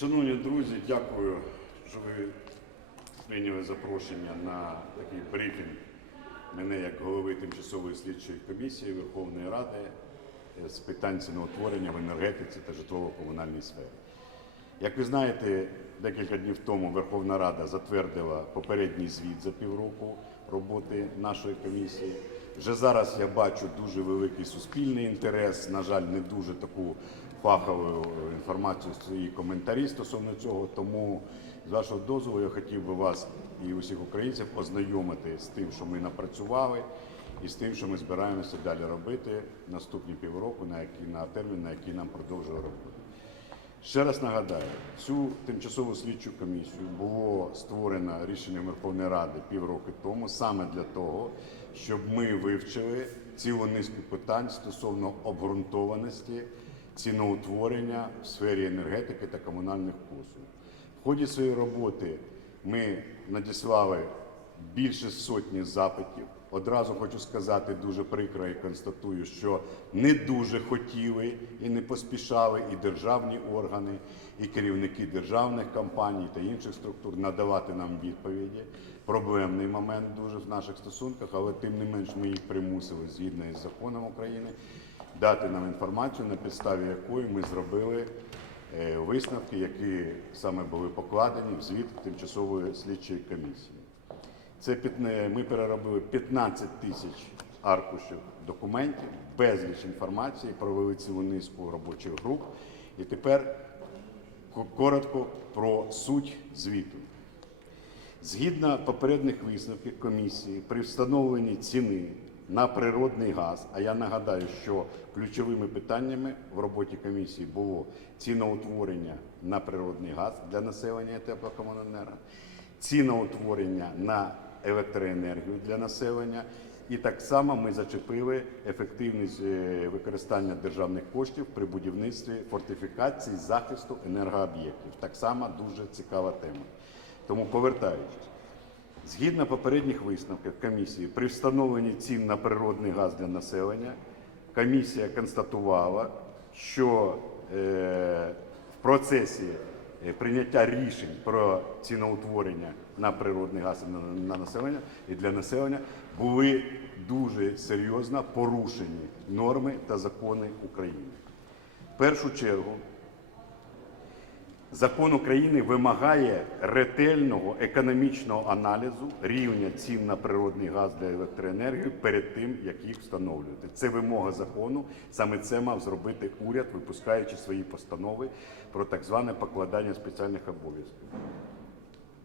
Шановні друзі, дякую, що ви прийняли запрошення на такий брифінг мене як голови тимчасової слідчої комісії Верховної Ради з питань ціноутворення в енергетиці та житлово-комунальній сфері. Як ви знаєте, декілька днів тому Верховна Рада затвердила попередній звіт за півроку роботи нашої комісії. Вже зараз я бачу дуже великий суспільний інтерес. На жаль, не дуже таку фахову інформацію свої коментарі стосовно цього. Тому з вашого дозволу я хотів би вас і усіх українців ознайомити з тим, що ми напрацювали, і з тим, що ми збираємося далі робити наступні півроку, на які на термін, на який нам продовжує роботу. Ще раз нагадаю, цю тимчасову слідчу комісію було створено рішенням Верховної Ради півроку тому, саме для того, щоб ми вивчили цілу низку питань стосовно обґрунтованості ціноутворення в сфері енергетики та комунальних послуг. В ході своєї роботи ми надіслали більше сотні запитів. Одразу хочу сказати дуже прикро і констатую, що не дуже хотіли і не поспішали і державні органи, і керівники державних компаній та інших структур надавати нам відповіді. Проблемний момент дуже в наших стосунках, але тим не менш ми їх примусили згідно із законом України дати нам інформацію, на підставі якої ми зробили е, висновки, які саме були покладені в звіт тимчасової слідчої комісії. Це п'ятне- ми переробили 15 тисяч аркушів документів, безліч інформації, провели цілу низку робочих груп. І тепер коротко про суть звіту. Згідно попередніх висновків комісії, при встановленні ціни на природний газ, а я нагадаю, що ключовими питаннями в роботі комісії було ціноутворення на природний газ для населення теплокомуненерго, ціноутворення на електроенергію для населення. І так само ми зачепили ефективність е, використання державних коштів при будівництві фортифікацій захисту енергооб'єктів. Так само дуже цікава тема. Тому повертаючись, згідно попередніх висновків комісії, при встановленні цін на природний газ для населення, комісія констатувала, що е, в процесі е, прийняття рішень про ціноутворення на природний газ на, на населення і для населення були дуже серйозно порушені норми та закони України. В першу чергу Закон України вимагає ретельного економічного аналізу рівня цін на природний газ для електроенергії перед тим, як їх встановлювати. Це вимога закону. Саме це мав зробити уряд, випускаючи свої постанови про так зване покладання спеціальних обов'язків.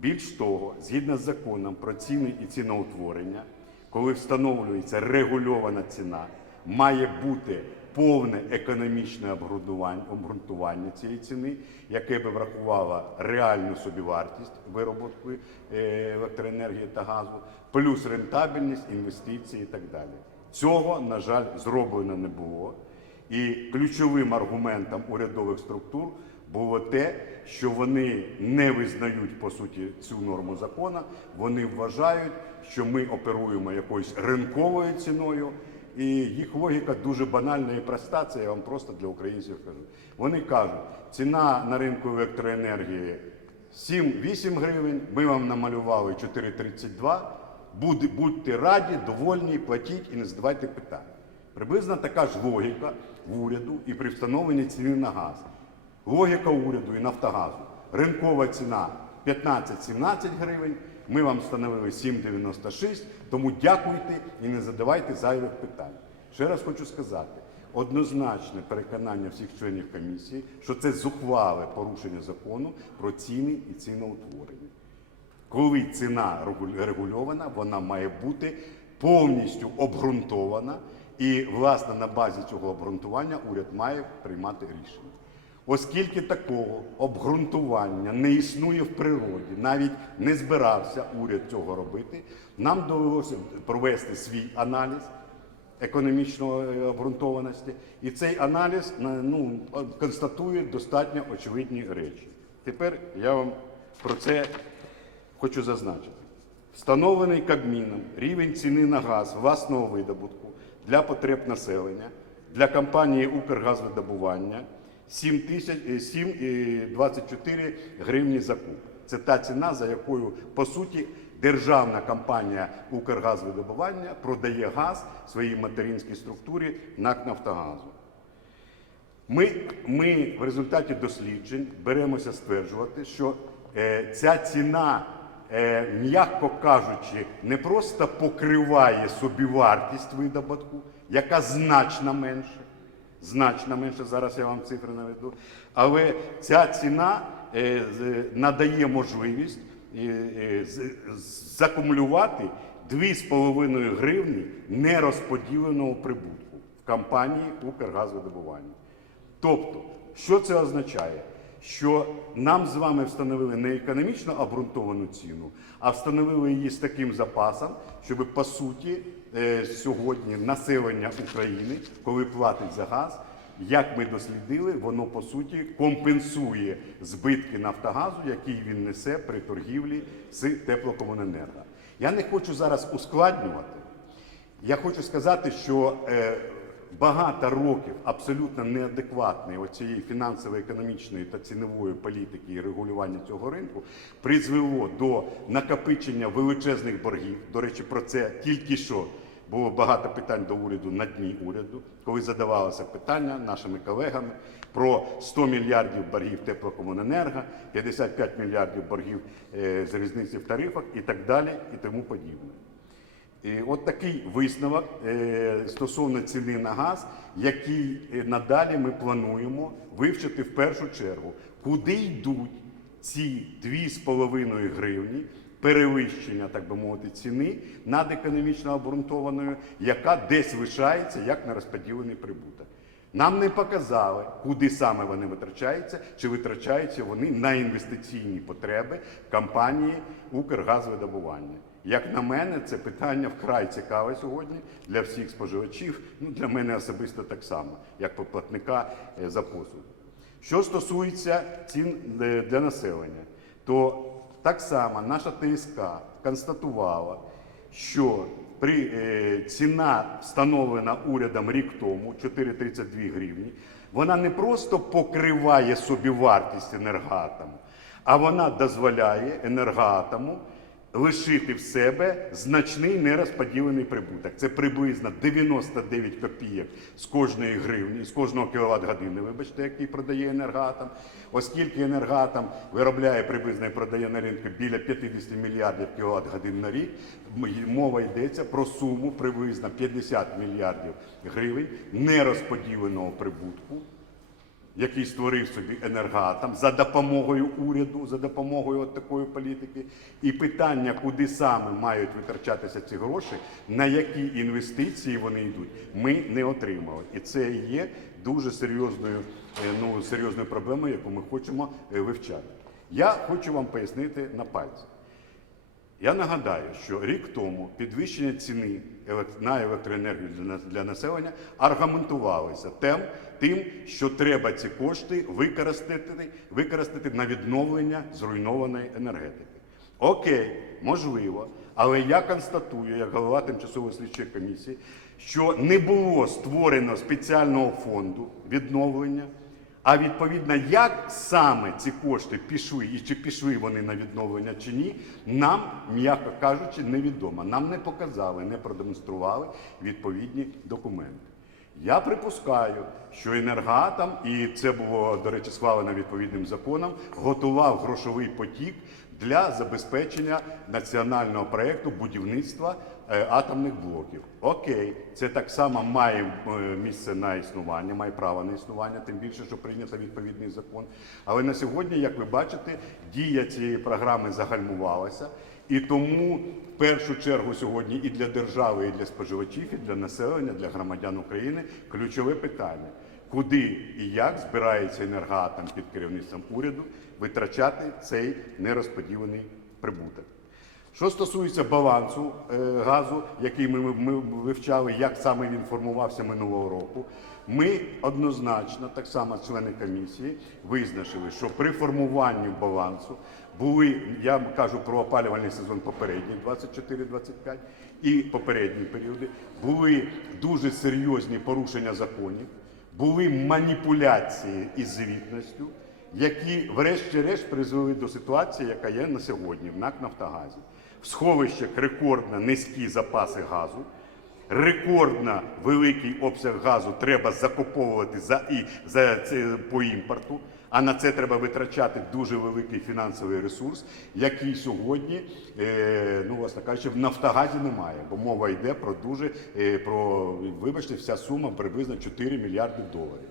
Більш того, згідно з законом про ціни і ціноутворення, коли встановлюється регульована ціна, має бути повне економічне обґрунтування, цієї ціни, яке би врахувало реальну собівартість виробітку е, електроенергії та газу, плюс рентабельність, інвестиції і так далі. Цього, на жаль, зроблено не було. І ключовим аргументом урядових структур було те, що вони не визнають по суті цю норму закону. Вони вважають, що ми оперуємо якоюсь ринковою ціною, і їх логіка дуже банальна і проста. Це я вам просто для українців кажу. Вони кажуть, ціна на ринку електроенергії 7-8 гривень. Ми вам намалювали 4,32. Будь- Будьте раді, довольні, платіть і не задавайте питань. Приблизно така ж логіка в уряду і при встановленні ціни на газ. Логіка уряду і Нафтогазу. Ринкова ціна 15-17 гривень. Ми вам встановили 7,96, тому дякуйте і не задавайте зайвих питань. Ще раз хочу сказати, однозначне переконання всіх членів комісії, що це зухвале порушення закону про ціни і ціноутворення. Коли ціна регульована, вона має бути повністю обґрунтована, і, власне, на базі цього обґрунтування уряд має приймати рішення. Оскільки такого обґрунтування не існує в природі, навіть не збирався уряд цього робити, нам довелося провести свій аналіз економічної обґрунтованості, і цей аналіз ну, констатує достатньо очевидні речі. Тепер я вам про це хочу зазначити. Встановлений Кабміном рівень ціни на газ власного видобутку для потреб населення для компанії Укргазвидобування 7 тисяч 7,24 гривні за куб. Це та ціна, за якою по суті державна компанія Укргазвидобування продає газ своїй материнській структурі НАК Нафтогазу. Ми, ми в результаті досліджень беремося стверджувати, що е, ця ціна, е, м'яко кажучи, не просто покриває собівартість видобутку, яка значно менше, значно менше, зараз я вам цифри наведу, але ця ціна е, надає можливість е, е, закумулювати 2,5 гривні нерозподіленого прибутку в компанії Укргазвидобування. Тобто, що це означає? Що нам з вами встановили не економічно обґрунтовану ціну, а встановили її з таким запасом, щоб по суті сьогодні населення України, коли платить за газ, як ми дослідили, воно по суті компенсує збитки Нафтогазу, які він несе при торгівлі з теплокомуненерго. Я не хочу зараз ускладнювати. Я хочу сказати, що е, багато років абсолютно неадекватної оцієї фінансово-економічної та цінової політики і регулювання цього ринку призвело до накопичення величезних боргів. До речі, про це тільки що було багато питань до уряду на дні уряду, коли задавалося питання нашими колегами про 100 мільярдів боргів теплокомуненерго, 55 мільярдів боргів е, з різниці в тарифах і так далі, і тому подібне. І от такий висновок е, стосовно ціни на газ, який е, надалі ми плануємо вивчити в першу чергу, куди йдуть ці 2,5 гривні перевищення, так би мовити, ціни над економічно обґрунтованою, яка десь лишається як нерозподілений прибуток. Нам не показали, куди саме вони витрачаються, чи витрачаються вони на інвестиційні потреби компанії Укргазвидобування. Як на мене, це питання вкрай цікаве сьогодні для всіх споживачів, ну для мене особисто так само, як платника е, за послуги. Що стосується цін е, для населення, то так само наша ТСК констатувала, що при е, ціна встановлена урядом рік тому 4,32 гривні, вона не просто покриває собівартість енергоатому, а вона дозволяє енергоатому лишити в себе значний нерозподілений прибуток. Це приблизно 99 копійок з кожної гривні, з кожного кіловат години, вибачте, який продає енергоатом. Оскільки енергоатом виробляє приблизно і продає на ринку біля 50 мільярдів кіловат годин на рік, мова йдеться про суму приблизно 50 мільярдів гривень нерозподіленого прибутку який створив собі енергоатом за допомогою уряду, за допомогою от такої політики, і питання, куди саме мають витрачатися ці гроші, на які інвестиції вони йдуть, ми не отримали. І це є дуже серйозною, е, ну, серйозною проблемою, яку ми хочемо е, вивчати. Я хочу вам пояснити на пальці. Я нагадаю, що рік тому підвищення ціни на електроенергію для нас- для населення аргументувалося тим, що треба ці кошти використати, використати на відновлення зруйнованої енергетики. Окей, можливо, але я констатую, як голова тимчасової слідчої комісії, що не було створено спеціального фонду відновлення. А відповідно, як саме ці кошти пішли і чи пішли вони на відновлення чи ні, нам, м'яко кажучи, невідомо. Нам не показали, не продемонстрували відповідні документи. Я припускаю, що енергоатом, і це було, до речі, схвалено відповідним законом, готував грошовий потік для забезпечення національного проєкту будівництва атомних блоків. Окей, це так само має е, місце на існування, має право на існування, тим більше, що прийнято відповідний закон. Але на сьогодні, як ви бачите, дія цієї програми загальмувалася. І тому в першу чергу сьогодні і для держави, і для споживачів, і для населення, для громадян України ключове питання. Куди і як збирається енергоатом під керівництвом уряду витрачати цей нерозподілений прибуток? Що стосується балансу е, газу, який ми, ми вивчали, як саме він формувався минулого року, ми однозначно, так само члени комісії, визначили, що при формуванні балансу були, я кажу про опалювальний сезон попередній 24-25 і попередні періоди, були дуже серйозні порушення законів. були маніпуляції із звітністю, які, врешті-решт, призвели до ситуації, яка є на сьогодні в НАК Нафтогазі. В сховищах рекордно низькі запаси газу. Рекордно великий обсяг газу треба закуповувати за і за це по імпорту. А на це треба витрачати дуже великий фінансовий ресурс, який сьогодні, е, ну власне кажучи, в Нафтогазі немає, бо мова йде про дуже е, про вибачте, вся сума приблизно 4 мільярди доларів.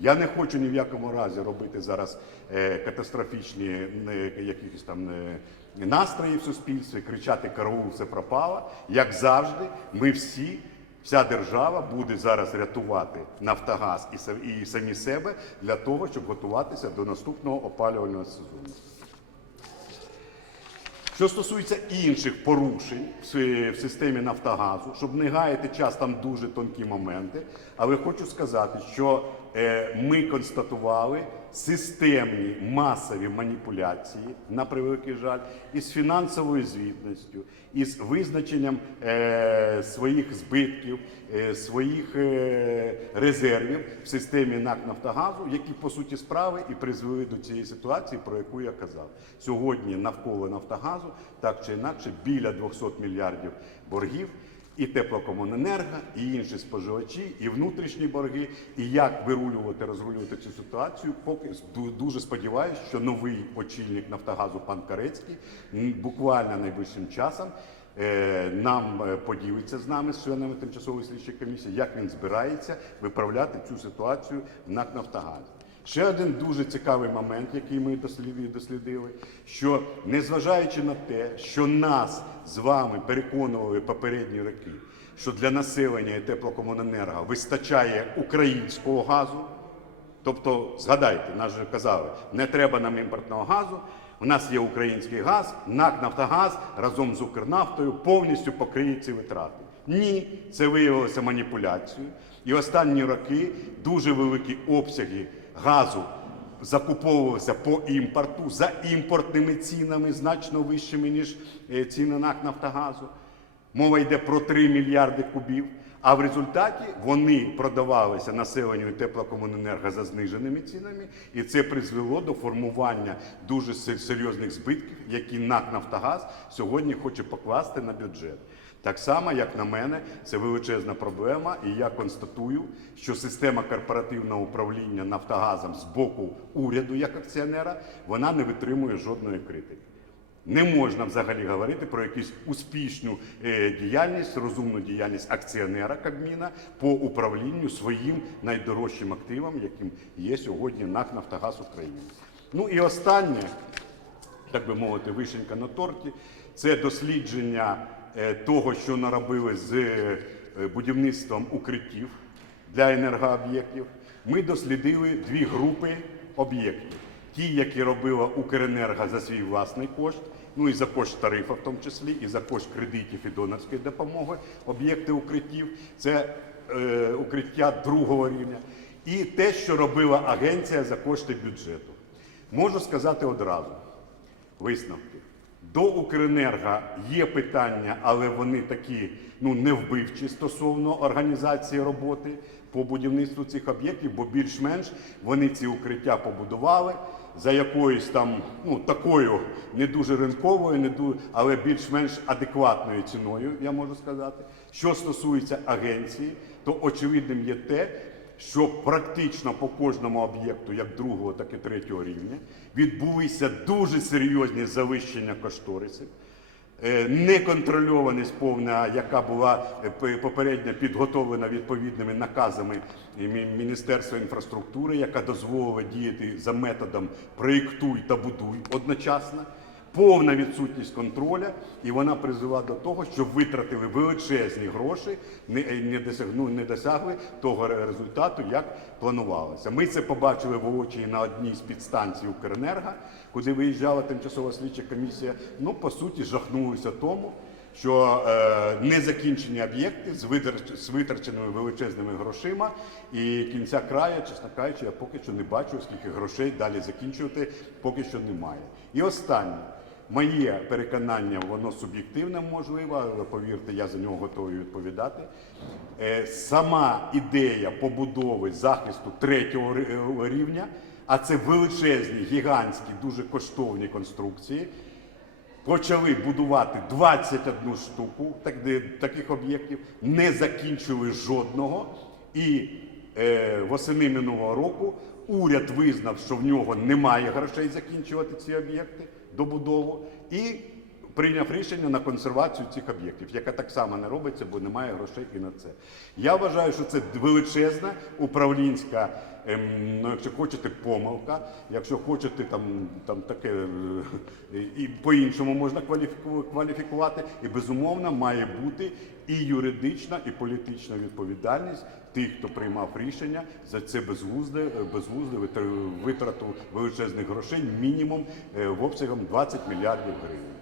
Я не хочу ні в якому разі робити зараз е, катастрофічні е, якісь там е, настрої в суспільстві, кричати караул, все пропало. Як завжди, ми всі, вся держава буде зараз рятувати Нафтогаз і, самі себе для того, щоб готуватися до наступного опалювального сезону. Що стосується інших порушень в системі Нафтогазу, щоб не гаяти час, там дуже тонкі моменти. Але хочу сказати, що ми констатували системні масові маніпуляції, на превеликий жаль, із фінансовою звітністю, із визначенням е, своїх збитків, е, своїх е, резервів в системі НАК Нафтогазу, які по суті справи і призвели до цієї ситуації, про яку я казав. Сьогодні навколо Нафтогазу так чи інакше біля 200 мільярдів боргів. І теплокомуненерго, і інші споживачі, і внутрішні борги. І як вирулювати, розрулювати цю ситуацію, поки дуже сподіваюся, що новий очільник Нафтогазу пан Карецький буквально найближчим часом е, нам е, поділиться з нами, з членами тимчасової слідчої комісії, як він збирається виправляти цю ситуацію в НАК Нафтогазі. Ще один дуже цікавий момент, який ми дослідили, що незважаючи на те, що нас з вами переконували попередні роки, що для населення і теплокомуненерго вистачає українського газу, Тобто, згадайте, нас же казали, не треба нам імпортного газу. У нас є український газ, НАК Нафтогаз разом з Укрнафтою повністю покриє ці витрати. Ні, це виявилося маніпуляцією. І останні роки дуже великі обсяги газу закуповувалися по імпорту за імпортними цінами, значно вищими, ніж е, ціни НАК Нафтогазу. Мова йде про 3 мільярди кубів. А в результаті вони продавалися населенню теплокомуненерго за зниженими цінами, і це призвело до формування дуже серйозних збитків, які НАК Нафтогаз сьогодні хоче покласти на бюджет. Так само, як на мене, це величезна проблема, і я констатую, що система корпоративного управління Нафтогазом з боку уряду як акціонера вона не витримує жодної критики. Не можна взагалі говорити про якусь успішну е, діяльність, розумну діяльність акціонера Кабміна по управлінню своїм найдорожчим активом, яким є сьогодні НАК Нафтогаз України. Ну і останнє, так би мовити, вишенька на торті, це дослідження того, що наробили з е, будівництвом укриттів для енергооб'єктів. Ми дослідили дві групи об'єктів. Ті, які робила Укренерго за свій власний кошт, ну і за кошт тарифа, в тому числі, і за кошт кредитів і донорської допомоги, об'єкти укриттів, це е, укриття другого рівня. І те, що робила агенція за кошти бюджету. Можу сказати одразу висновки. До Укренерго є питання, але вони такі ну, невбивчі стосовно організації роботи по будівництву цих об'єктів, бо більш-менш вони ці укриття побудували за якоюсь там ну, такою не дуже ринковою, не ду- але більш-менш адекватною ціною, я можу сказати. Що стосується агенції, то очевидним є те, що практично по кожному об'єкту, як другого, так і третього рівня, відбулися дуже серйозні завищення кошторисів. Е, Неконтрольованість повна, яка була е, попередньо підготовлена відповідними наказами Міністерства інфраструктури, яка дозволила діяти за методом проєктуй та будуй одночасно повна відсутність контроля, і вона призвела до того, що витратили величезні гроші, не, не, досягну, не досягли того результату, як планувалося. Ми це побачили в очі на одній з підстанцій Укренерго, куди виїжджала тимчасова слідча комісія. Ну, по суті, жахнулися тому. Що е, незакінчені об'єкти з, витрач- з витраченими величезними грошима і кінця краю, чесно кажучи, я поки що не бачу, скільки грошей далі закінчувати, поки що немає. І останнє. Моє переконання, воно суб'єктивне можливо, але повірте, я за нього готовий відповідати. Е, Сама ідея побудови захисту третього рівня, а це величезні, гігантські, дуже коштовні конструкції. Почали будувати 21 штуку так- таких об'єктів, не закінчили жодного. І е, восени минулого року уряд визнав, що в нього немає грошей закінчувати ці об'єкти добудову, і прийняв рішення на консервацію цих об'єктів, яка так само не робиться, бо немає грошей і на це. Я вважаю, що це величезна управлінська, ем, ну, якщо хочете, помилка, якщо хочете там, там таке е, і по-іншому можна кваліфікувати, і безумовно має бути і юридична, і політична відповідальність тих, хто приймав рішення за це безглузде, безглузде витр- витрату величезних грошей, мінімум е, в обсягом 20 мільярдів гривень.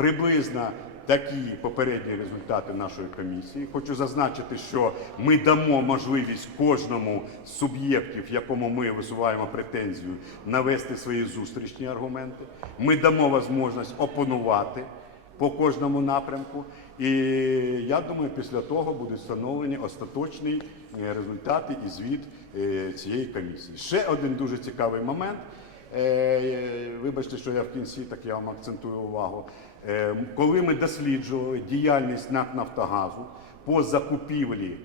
Приблизно такі попередні результати нашої комісії. Хочу зазначити, що ми дамо можливість кожному з суб'єктів, якому ми висуваємо претензію, навести свої зустрічні аргументи. Ми дамо можливість опонувати по кожному напрямку. І я думаю, після того будуть встановлені остаточні е, результати і звіт е, цієї комісії. Ще один дуже цікавий момент. Е, Вибачте, що я в кінці так я вам акцентую увагу. Е, Коли ми досліджували діяльність НАК Нафтогазу по закупівлі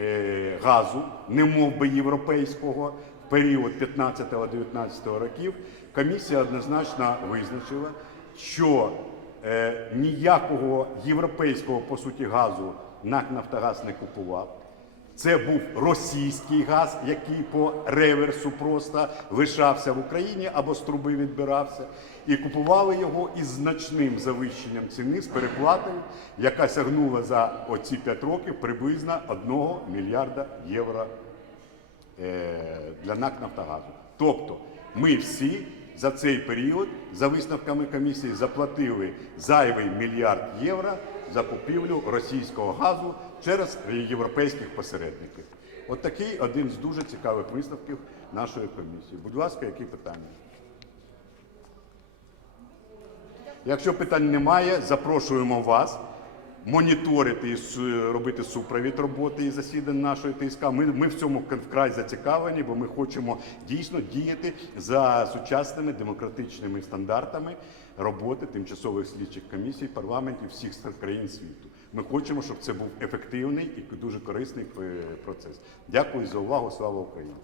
е, газу, не мов би європейського, в період 15-19 років, комісія однозначно визначила, що е, ніякого європейського по суті газу НАК Нафтогаз не купував. Це був російський газ, який по реверсу просто лишався в Україні або з труби відбирався, і купували його із значним завищенням ціни з переплатою, яка сягнула за оці 5 років приблизно 1 мільярда євро е, для НАК Нафтогазу. Тобто ми всі за цей період, за висновками комісії, заплатили зайвий мільярд євро за купівлю російського газу через європейських посередників. От такий один з дуже цікавих висновків нашої комісії. Будь ласка, які питання? Якщо питань немає, запрошуємо вас моніторити і робити супровід роботи і засідань нашої ТСК. Ми, ми в цьому вкрай зацікавлені, бо ми хочемо дійсно діяти за сучасними демократичними стандартами роботи тимчасових слідчих комісій парламентів всіх країн світу. Ми хочемо, щоб це був ефективний і дуже корисний е, процес. Дякую за увагу. Слава Україні!